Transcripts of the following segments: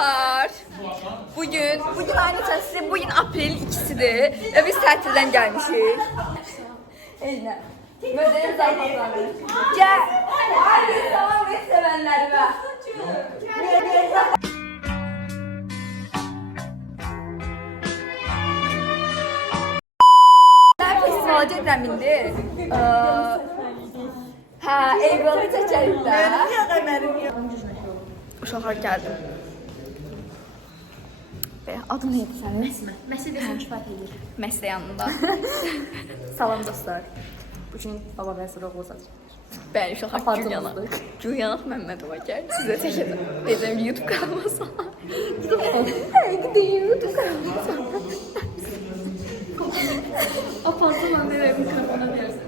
uşaqlar. Bugün aynı çəsi, bugün aprelin 2-sidir və biz tətildən gəlmişik. Eynə. Möhdərəm zayıflardır. Gəl. Hadi salam et sevənlərimə. Festivala gedirəm indi. Hə, eyvanı çəkərik də. Uşaqlar gəldim. Adın neydi sənin? Məsmə. Məsmə desən kifayət edir. Məslə yanında. Salam dostlar. Bugün baba və sonra oğul saçır. Bəli, uşaqlar Gülyanaq Məmmədova gəl. Sizə çəkəcəm. Deyəcəm YouTube kanalıma salar. Gidin YouTube kanalıma salar. Apartman nereye mikrofona verirsin?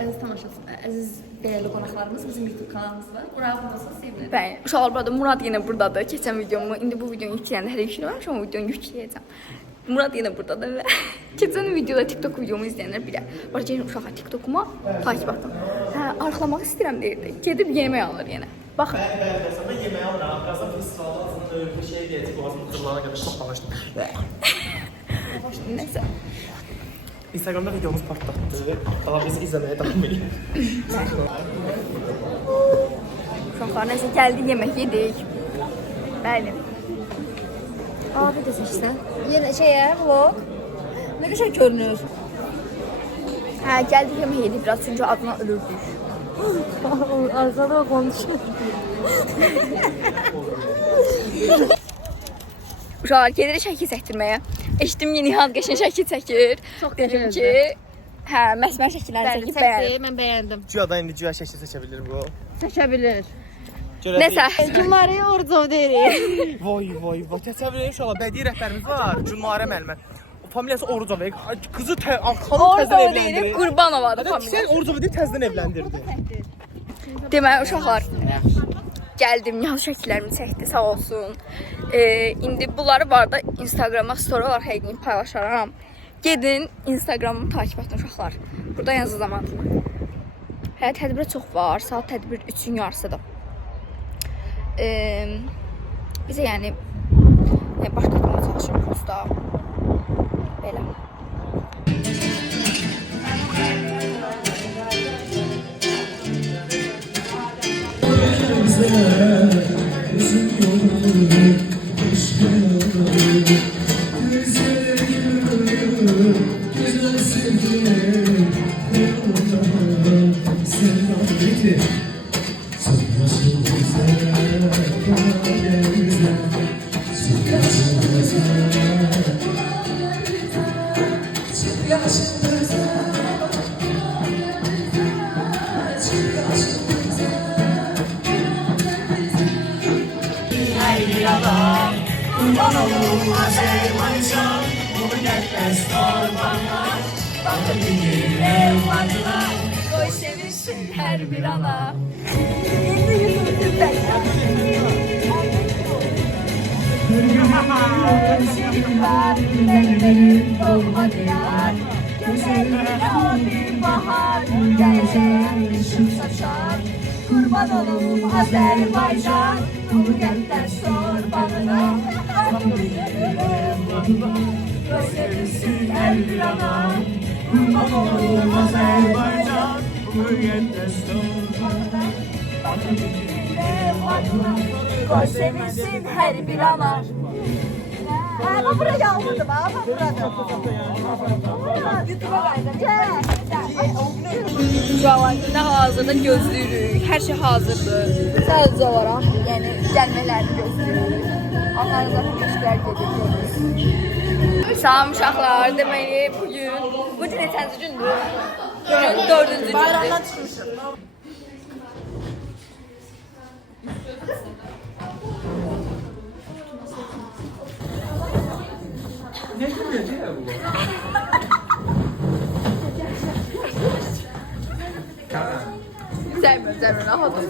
Əziz tamaşaçılar, əziz dəyərli qonaqlarımız, bizim YouTube kanalımız var. Buraya abunəsə sevinirim. Bəli, uşaqlar burada Murad yenə buradadır. Keçən videomu, indi bu videonu yükləyəndə hələ yükləyəmişəm, o videonu yükləyəcəm. Murad yenə buradadır və keçən videoda TikTok videomu izləyənlər bilər. Var gəlin uşaqlar TikTokuma takip atın. Hə, arxalamaq istəyirəm deyirdi. Gedib yemək alır yenə. Baxın. Bəli, yemək alır. Qazan festivalda bir şey deyəcək, boğazın xırlarına qədər çox danışdım. Nəsə. Instagramda videomuz partlatdı. Daha biz izləməyə davam edirik. Uşaqlar nəsə gəldi, yemək yedik. Bəli. Abi də seçsən. Yenə vlog. Nə qəşəng görünür. Hə, gəldik yemək yedik biraz çünki adına ölürdük. Arkada konuşuyor. Uşaqlar gedirik şəkil çəkdirməyə. Eşitdim yeni Nihat qəşəng şəkil çəkir. Çox dedim ki, hə, məsmər şəkillərini çəkib bəyəndim. Mən bəyəndim. Cüyada indi cüya şəkil çəkə bilir bu. Çəkə bilir. Nəsə. Cümləri Orzov deyirik. Voy, keçə bilir inşallah. Bədii rəhbərimiz var, Cünmarə müəllimə. Familiyası Orzov. Qızı xanım təzdən Orzov evləndirdi. deyilib, Qurbanovadır Sən familiyası. Orzov deyib təzdən evləndirdi. Deməli, uşaqlar, gəldim, Nihat şəkillərimi çəkdi, sağ olsun. İndi bunları var da Instagrama story olaraq həqiqini paylaşaram. Gedin, Instagramımı takip edin uşaqlar. Burada yazı zaman. Hə, tədbirə çox var, saat tədbir 3-ün yarısıdır. Bizə yəni başqa tutmaya çalışırıq usta. Belə. Kurban olum Azerbaycan, bu nefes torbana, bakın bir ev adına, koy sevinsin her bir ana. Gözlerim dolma diyar, gözlerime bir bahar, güzel ışık saçar. Kurban olum Azerbaycan, bu nefes torbanına, gösterirsin her bir ana. Kurban olum Azerbaycan, bu nefes torbanına, bakın bir ev adına, koy sevinsin her bir ana. Ama buraya almadım ama burada. YouTube'a verdim. Uşaqlar hazırda gözləyirik. Hər şey hazırdır. Sadəcə olaraq, yəni gəlmələrini gözləyirik. Arxanızda məşqlər gedir. Salam uşaqlar, deməli bugün neçənci gündür? Bugün 4-cü gündür. Bayramdan çıxmışım. Ne gülüyor ya bu? Sevmir, rahat ol.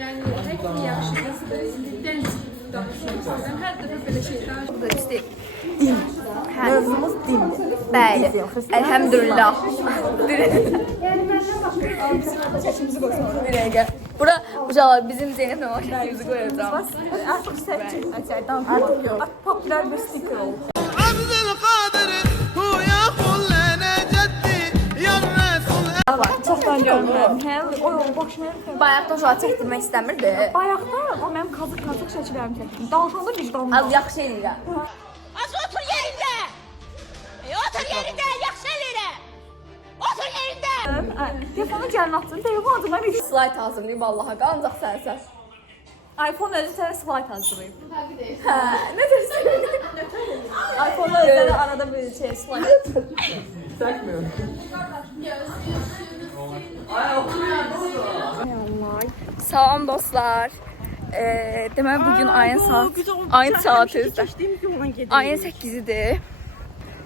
Yəni tək yaxşı qızdır. İndidən danışırsın. Hər dəfə belə şeylər. Burada işte Din. Mövzumuz dindir. bəli. Elhamdülillah. Yəni məndən başqa Çəkimizi qoysun bir dəqiqə. Bura ucalar bizim Zeynəblə o çəkimizi qoyacağım. Artıq səçil, artıq yox. Populyar bir sticker oldu. Çoxdan görmürəm. Hə, o yol başına. Bayaqdan uşağı çəkdirmək istəmirdi. Bayaqda o mənim kazıq şəkillərimi çəkdim. Danışanda vicdanım. Az yaxşı eləyirəm. Az otur yerində. Otur yerində, yaxşı eləyirəm. Otur yerində. Telefonu gəlin atdım. Telefon adı mən Slide hazırlayıb Allaha qancaq sənsən. iPhone özünə slide hazırlayıb. Hə, nə deyirsən? iPhone özünə arada bir şey slide. Çəkmiyorum. Salam dostlar. Deməli bugün ayın saatı ayın 8-idir.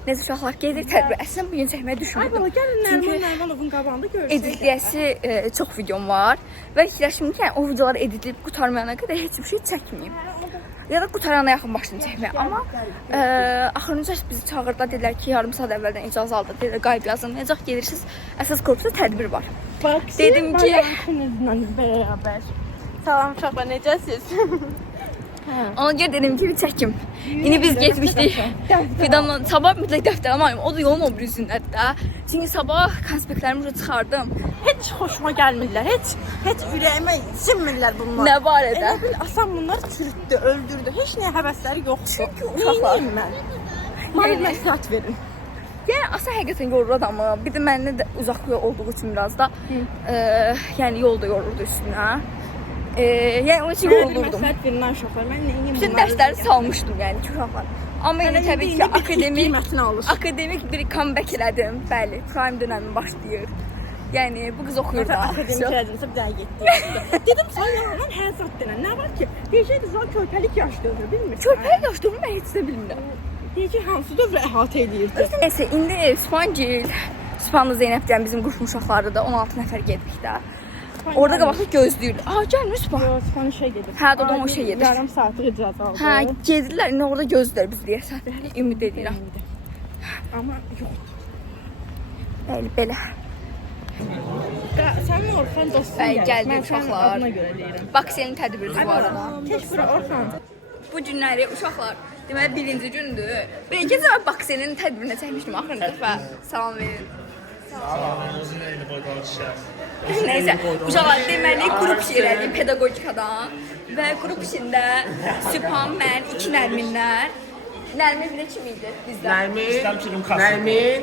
Necə uşaqlar gedir tərbiyyə. Əslən bugün çəkməyi düşünürdüm. Çünki Nərmanovun qabağında görürsən. editləyəsi çox videom var və fikirləşdim ki, o videoları editləyib qutarmayana qədər heç bir şey çəkməyim. Ya da qutarana yaxın başlayım çəkməyə. Amma axırıncı bizi çağırdılar, dedilər ki, yarım saat əvvəldən icazə aldı. Dedilər, qayıb yazılmayacaq, gelirsiniz. Əsas korpusa tədbir var. Dedim ki, bərabər. Salam uşaqlar, necəsiz? ona görə dedim ki, bir çəkim. İndi biz getmişdik. Fidanla sabah mütləq dəftər almalıyım. O da yolun o bir üzündədir də. Çünki sabah konspektlərimi çıxardım. Heç xoşuma gəlmirlər. Heç ürəyimə sinmirlər bunlar. Nə barədə? Elə bil asan bunlar çürütdü, öldürdü. Heç nəyə həvəsləri yoxdur. Çünki uşaqlar. Neyniyim mən? Mənə məsləhət verin. Yəni asa həqiqətən yorur adamı. Bir də mənə də uzaq yol olduğu üçün biraz da yəni yol da yorurdu üstünə. Yəni onun üçün yoruldum. Məsləhət verin lan uşaqlar. Mən neyniyim Bütün dərsləri salmışdım yəni ki, uşaqlar. Amma indi təbii ki, akademik bir comeback elədim. Bəli, prime dönəmi başlayır. Yəni bu qız oxuyur da. Akademik rədimsə bir dənə getdi. Dedim sən yalan hər zat denən. Nə var ki? Deyəcək də zat körpəlik yaş dövrü bilmirsən. Körpəlik yaş dövrü mən heç də bilmirəm. Deyəcək hansı dövrü əhatə edirdi? Neyse, indi Spangil, Spanlı Zeynəbdən bizim qrup uşaqları da 16 nəfər gedirik də. Orada qabaqda gözləyir. Aa, gəlmir Span. Yox, Span işə gedir. Hə, dodam o şey gedir. Yarım saatlıq icazə aldı. Hə, gedirlər, indi orada gözləyir biz deyəsən. Ümid edirəm. Amma yox. Bəli, belə. Sən nə Orxan dostun Bəli, gəl. gəldi Mən sənin uşaqlar. adına görə deyirəm. Baksenin tədbiri var arada. Keç bura Orxan. Bu günləri uşaqlar, deməli birinci gündür. Bir iki dəfə Baksenin tədbirinə çəkmişdim axırıncı dəfə. Salam verin. Neyse, uşaqlar deməli qrup şiirləri pedaqogikadan və qrup içində Sübhan, mən, 2 Nərminlər. Nərmin bir də kim idi bizdə? Nərmin,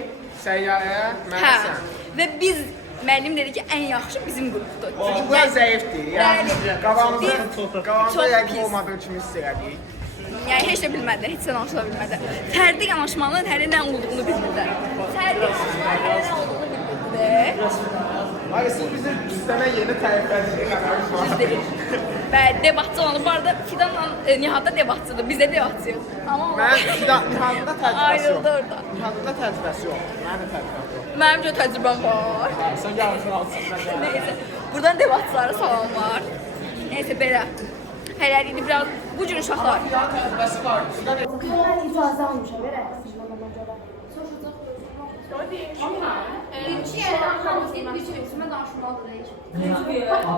Səyyarə, Hə. Və biz müəllim dedi ki, ən yaxşı bizim qrupdur. Çünki bunlar zəifdir. Yəni qabağımızda çox yəqin pis. olmadığı kimi hiss elədik. Yəni heç də bilmədilər, heç də danışıla bilmədilər. Fərdi yanaşmanın hələ nə olduğunu bilmirlər. Fərdi yanaşmanın hələ nə olduğunu bilmirlər. Ay siz bizi sənə yeni təriflədik. Bəli, debatçı oldu. Bu arada Fidanla Nihat da debatçıdır, biz də debatçıyıq. Amma Mən Nihatında təcrübəsi ayrıldı yox. orada. Nihatında təcrübəsi yox. Mənim təcrübəm yox. Mənim də təcrübəm var. Sən gəlmişsən alsın. Neyse, buradan debatçılara salam var. Neyse, belə. Hələlik biraz bu gün uşaqlar.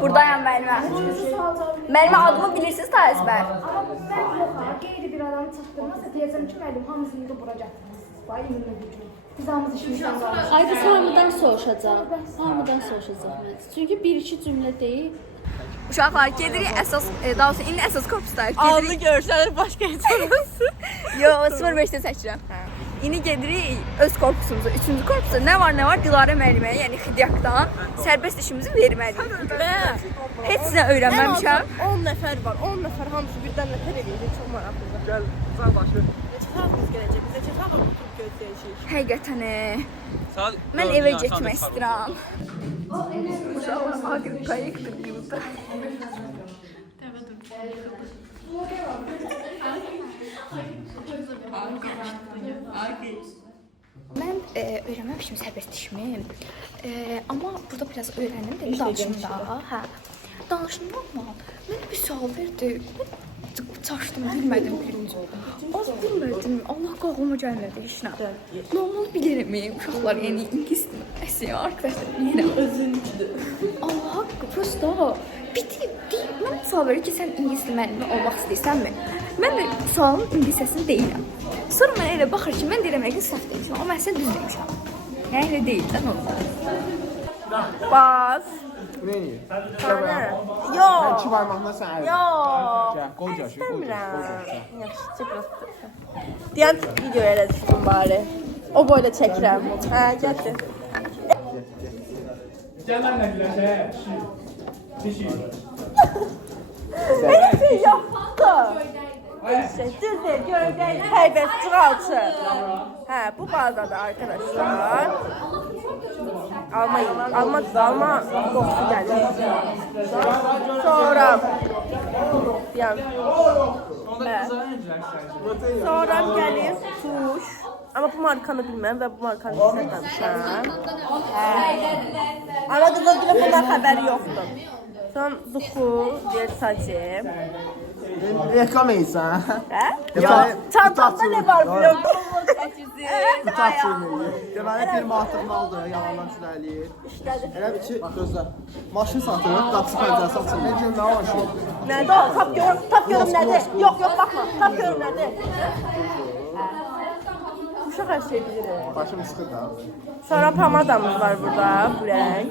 Buradayam müəllimə. Müəllimə adımı bilirsiniz ta əzbər. Ama bu ben yok ha. Geri bir adam çaktırmazsa diyeceğim ki müəllim hamısını da vuracaqsınız. Vay yeminle gücüm. Biz hamımız işimizden var. Ay biz hamıdan soruşacaq. Hamıdan soruşacaq. Çünki bir-iki cümlə deyil. Uşaqlar gedirik əsas, daha sonra indi əsas korpusdayıq. Alnı görsələr başqa heç olmasın. Yo, 05-də çəkirəm. İndi gedirik öz korpusumuza, 3-cü korpusa. Nə var? Dilarə müəlliməyə, yəni Xidyaqdan sərbəst işimizi verməliyik. Heç nə öyrənməmişəm. 10 nəfər var. 10 nəfər hamısı birdən nəfər eləyəcək. Çox maraqlıdır. Gəl, sən başla. Neçə saatımız gələcək? Biz neçə saat oturub gözləyəcəyik? Həqiqətən. Mən evə getmək istəyirəm. Uşaqlar Agripaya yıxdı. Mən öyrənməmişim sərbəst işimi. Amma burada biraz öyrəndim də danışımda. Hə. Danışımda amma mən bir sual verdi. çaşdım, bilmədim birinci. Az bilmədim, Allah qağıma gəlmədi heç nə. Normal bilirim, uşaqlar, yəni ingilis dilməsi, arkadaşlar, bilirəm. Özünküdür. Allah haqqı, prosto. Bitib, deyib, mən misal verir ki, sən ingilis dil müəllimi olmaq istəyirsənmi? Mən də sualın ingilis səsini deyirəm. Sonra mən elə baxır ki, mən deyirəm ki, səhv demişəm, amma mən sən düz demişəm. Yəni elə deyil, də normal. Bas. Neyini? Yox. İki barmaqla sən əl. Yox. Qoy caşı, qoy caşı. Yaxşı, prosto. Deyən video elə düşdüm bari. O boyda çəkirəm. Hə, gətir. Gəl mənlə güləşə, kişi. Belə şey yoxdur. Düzdür, gördəyin həybət çıxalçı. Hə, bu bazadır arkadaşlar. Alma qoxusu gəlir. Sonra yan. Sonra gəlir tuş. Amma bu markanı bilməm və bu markanı istəməmişəm. Amma qızıl bundan xəbəri yoxdur. Sonra Zuku, Versace. Reklam eysən. Hə? Yox, çantamda nə var bilirəm. Tutaq çevirməyi. Deməli bir manatlığını aldı, yalandan şürəliyir. Elə bir ki, gözlə. Maşın satır, qapısı pəncərəsi açılır. Ne gün nə var şu? Nədir o? Tap görüm nədir? Yox, baxma. Tap görüm nədir? Uşaq hər şey bilir. Başım sıxır da. Sonra pomadamız var burada, bu rəng.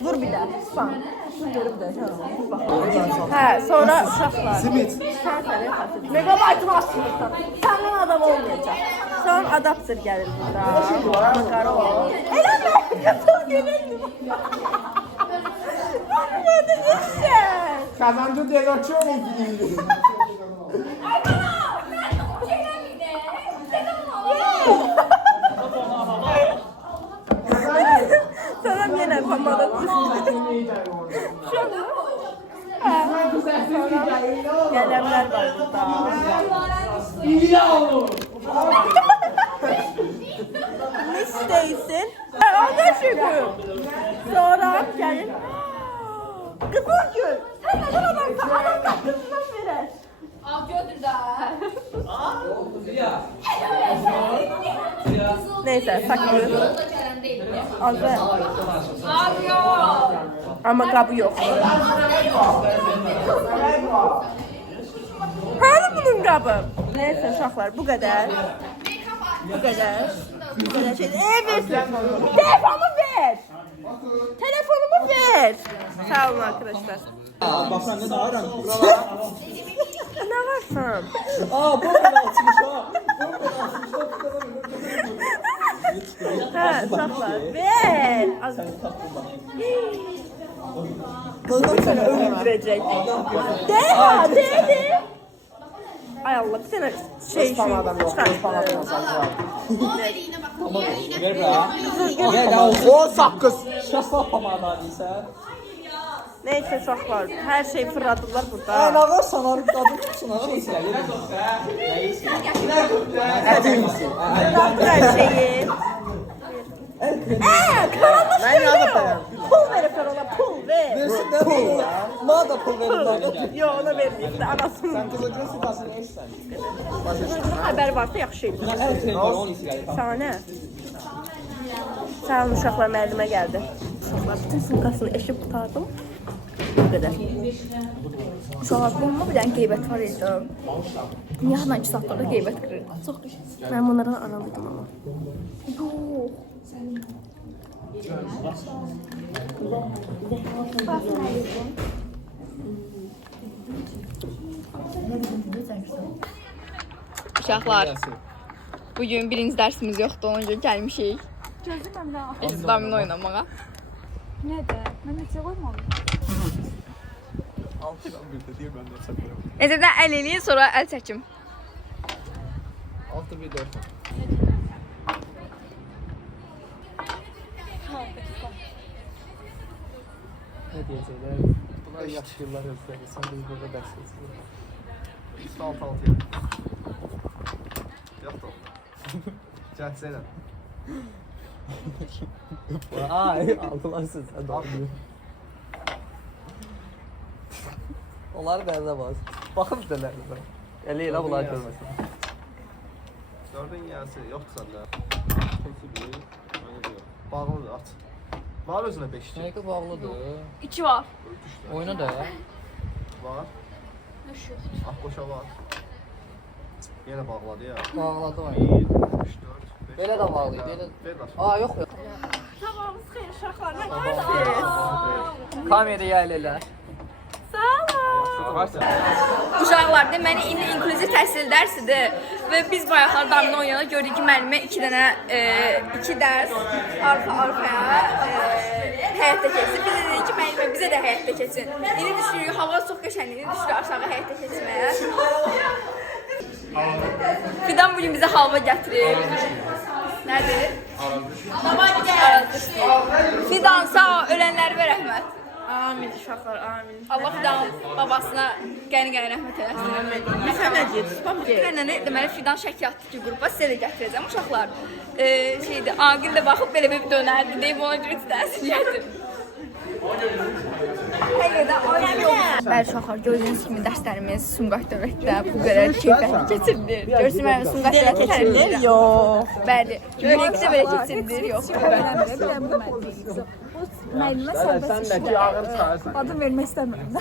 Vur bir də, spam. Görüb də, hə, sonra uşaqlar. Simit. Megabaytını açmırsan, səndən adam olmayacaq. Sonra adapter gəlir burada. Makaron. Elə mi? Yatır gəlirdim. Nədir işlər? Kazancı dedoçu mu? Sonra yenə pomada Qələmlər var burada. Ne istəyirsin? Ağda şey qoyum. Sonra gəlir. Qızılgül. Sən nədən adamsan? Adam qapısından verər. Neyse, saklıyoruz. Azı. Ama kabı yok. Hani bunun kabı? Neyse uşaqlar, bu kadar. Bu kadar. Bu kadar şey. Versin. Telefonumu ver. Telefonumu ver. Sağ olun arkadaşlar. Baxsan nə daha rəng? Ne varsan? Aa, bu da açmış ha. Ha, uşaqlar, ver. Bundan seni öldürəcək. De ha, de. Ay Allah, bir tane şey şu çıkar. Ver bura. O saqqız. Şəsla pomada deyirsən. Neyse uşaqlar, hər şey fırladılar burada. Nə varsan arıqladın tutsun, nə varsan? Fırladılar hər şeyi. Karanlık görüyor. Pul verir ona, pul ver. Versin də pul. Mənə də pul verin. Yo, ona verməyib də anasını. Sən qızılgül sifasını ne istəyirsən? Xəbər varsa yaxşı edir. Sana nə? Sağ olun uşaqlar, müəllimə gəldi. Uşaqlar, bütün sumkasını eşib qutardım. Bu qədər. Uşaqlar, bununla bir dənə qeybət var idi. Yaxından 2 saatlarda qeybət qırırdı. Çox qəşəng. Mən bunlardan aralıydım ama. Yox. Uşaqlar, bugün birinci dərsimiz yoxdur, onun üçün gəlmişik. Domino oynamağa. Nədir? Mən necə qoymadım? Neyse, bir əl eləyin, sonra əl çəkim. 6-1-4. Ne diyecekler? Bunlar yaş yıllar özleri. Sen de burada ders geçiyorsun. İşte 6-6 yıl. Yap da. Cəhsene. Ay, aldılar siz. Sen de alıyor. Onları bərdə var. Baxın sənələrdə. Elə elə bunlar görməsin. Gördün yəsi, yoxdur səndə. Bağlıdır, aç. Var özünə 5 ki. Nəyə bağlıdır? 2 var. Oyna da. Var. Ah, boşa var. Yenə bağladı ya. Bağladı oyna. 1, 3, 4, 5. Belə də bağlıydı. Elə. Ver baş. Aa, yox yox. Sabahınız xeyir uşaqlar. Nə Kameraya gəl elə. Uşaqlar deməli indi inklüziv təhsil dərsidir və biz bayaqlar damla oynayana gördük ki, müəllimə 2 dənə 2 dərs arxa-arxaya həyatda keçsin. Biz də dedik ki, müəllimə bizə də həyatda keçsin. İndi düşürük, hava çox qəşəngdir, indi düşürük aşağı həyatda keçməyə. Fidan bugün bizə halva gətirir. Nədir? Arazdır. Fidan sağ ol, ölənlərə rəhmət. Amin uşaqlar, amin. Allah Fidan babasına qəni-qəni rəhmət eləsin. Sən nə deyirsən? Bax, Fidan deməli Fidan şəkil atdı ki, qrupa sizə də gətirəcəm uşaqlar. Şeydir, Aqil də baxıb belə bir dönərdi deyib ona görə istəsin gətir. Bəli uşaqlar, gördüyünüz kimi dərslərimiz Sumqayıt dövlətdə bu qədər keyfətli keçirilir. Görürsün mənim Sumqayıt dövlətdə keçirilir? Yox. Bəli. Birlikdə belə keçirilir, yox. Müəllimə sərbəst işlər. Adım vermək istəmirəm də.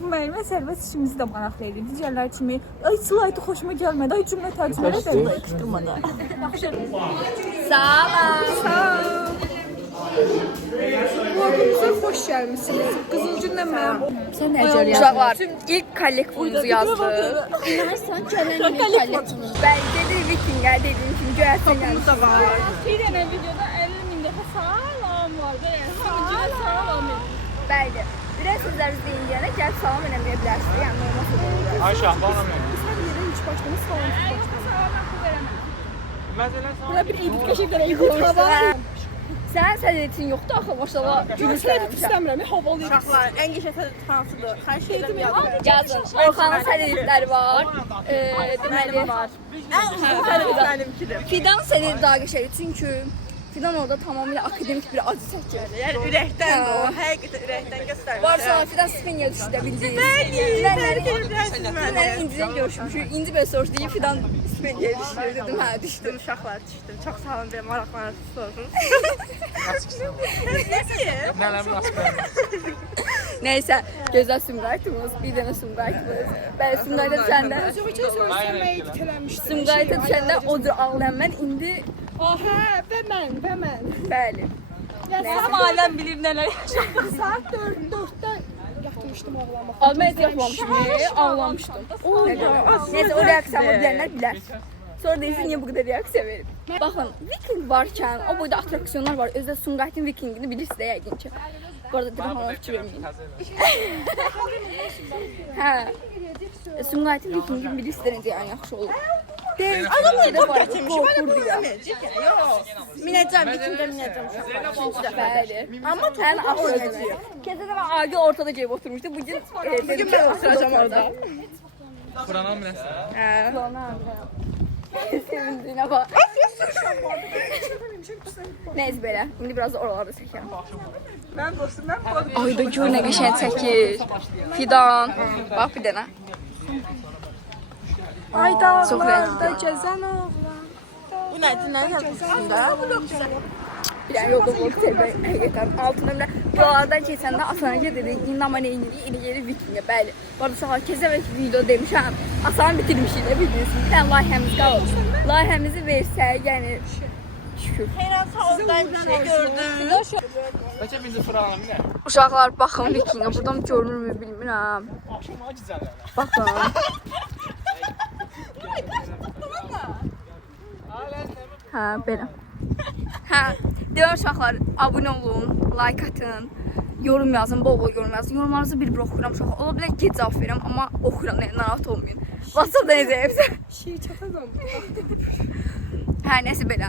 Müəllimə sərbəst işimizi də maraqlı edir. Digərlər kimi, ay slaydı xoşuma gəlmədi, ay cümlə tərcümələri də tutulmadı. Sağ ol. Sağ ol. Vlogumuza xoş gəlmisiniz. Qızılgünlə mən. Sən nə cür uşaqlar? İlk kollektivimizi yazdıq. İnanırsan gələn ilin kollektivini. Bəli, dedik Vikingə dediyim kimi göyərsən Toplumuz da var. Bir dənə videoda 50.000 dəfə salam var. Hamıcıya salam edin. Bəli. Biraz sözlərinizi deyin deyənə gəlib salam eləməyə bilərsiniz. Yəni normal sözlər. Ayşə, bana mı? Sən yerə üç başlamış salam. Buna bir edit qəşənglərə edit. Sən sədətin yoxdur axı maşallah. Gülürsən. İstəmirəm, havalı. Uşaqlar, ən qəşəng hansıdır? Hər şeydən yazın. Yazın. Orxanın sədətləri var. Deməli var. Ən uzun mənimkidir. Fidan sədəti daha qəşəngdir çünki Fidan orada tamamilə akademik bir acı çəkir. Yəni ürəkdən o, həqiqətən ürəkdən göstərir. Varsa Fidan Spenya düşdü bildiniz. Mən İnci'den görüşmüşük. İnci belə soruşdu ki, Fidan Spenya düşdü. Dedim, hə düşdü. Uşaqlar düşdüm. Çox sağ olun, benim maraqlarınızı sorun. Nələr münasibət? Neyse, gözəl Sumqayıtımız, bir dənə Sumqayıtımız. Bəli, Sumqayıta düşəndə, Sumqayıta düşəndə odur ağlayan mən indi, Aha, və mən. bəli. Sam aləm bilir nələr yaşadım. Saat 4-də yatmışdım ağlamaq. Almaya yapmamışım, ağlamışdım. Neyse, o reaksiyonu bilenler bilir. Sonra deyirsin, niye bu kadar reaksiya verib? Baxın, Viking varkən, o boyda atraksiyonlar var. Özdə Sumqayıtın Vikingini bilirsiniz də yəqin ki. Bu arada telefona fikir vermeyin. Hə. Sumqayıtın Vikingini bilirsiniz necə yəni yaxşı olur. Adamlar top gətirmiş, mənə bunu deməyəcək. Yox, minəcəm, bitimdə minəcəm uşaqlar. İkinci dəfə. Bəli. Amma Ən topu axır oynayacaq. özünə. Keçən dəfə Agi ortada gəlib oturmuşdu. Bugün Bugün mən oturacam orada. Kur'an'a mı nəsə? Sevindiğine bak. Neyse belə. İndi biraz da oralarda çəkirəm. Mən dostum, mən qoydum. Ayda gör nə qəşəng çəkir. Fidan. Bax bir dənə. Aydalarda gəzən oğlan. Bu nədir, nə yazmışsın da? Bir dənə yolda vlog çəkmək həqiqətən. Altında belə buralardan keçəndə Asana gedirik. İndi amma nə inirik? İndi gəlir Vikingə. Bəli. Bu arada uşaqlar keçən və video demişəm. Asanı bitirmişik də bildiniz. Bir dənə layihəmiz qalır. Layihəmizi versək, yəni şükür. Xeyran sağ ol, mən bir şey gördüm. Bəlkə bizi Kur'an'a mı nə? Uşaqlar baxın Vikingə. Buradan görünürmü bilmirəm. Axşama gizərlər. Baxın. Hə, belə. Hə, deyəm uşaqlar, abunə olun, like atın, yorum yazın, bol-bol yorum yazın. Yorumlarınızı bir-bir oxuyuram uşaqlar. Ola bilər ki, cavab verirəm, amma oxuyuram, narahat olmayın. WhatsApp-da necəyəmsə. Şey çatacam. Hə, nəsə belə.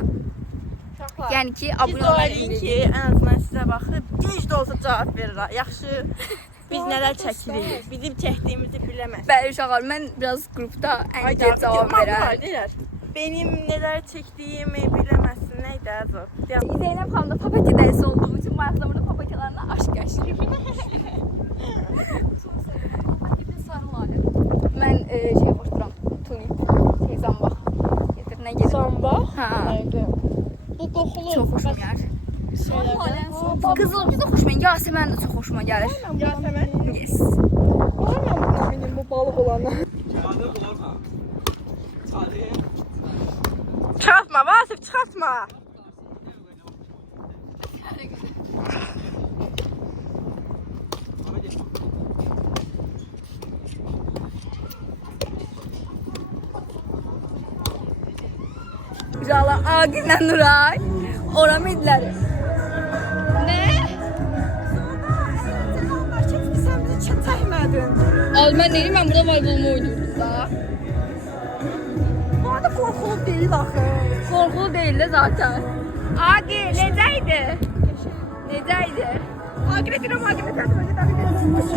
Yəni ki, Biz abunə o eləyin ki, ən azından sizə baxıb, gec də olsa cavab verir. Yaxşı, biz nələr çəkirik, bizim çəkdiyimizi biləməz. Bəli uşaqlar, mən biraz qrupda ən gec cavab verəm. Benim neler çektiğimi bilemezsin. Neydi azot? Zeynep Hanım da papatya dərsi olduğu üçün bayaqda burada papatyalarla aşk yaşayır. çox xoşuma gəlir. Qızıl da xoşuma gəlir. Yasəmən də çox xoşuma gəlir. Yasəmən. Yes. Var mı eminim bu balıq olanı? Çıxartma, Vasif, çıxartma. Uşaqlar, Aqillə Nuray. Ora midlər. Nə? Sən bizi çəkmədin. Al mən deyim, mən burada voleybolumu oynuyordum da. Bu arada qorxulu deyil axı. Qorxulu deyil də zaten. Aqil, necə idi? Necə idi? Aqilə deyirəm, Aqilə tərəfə.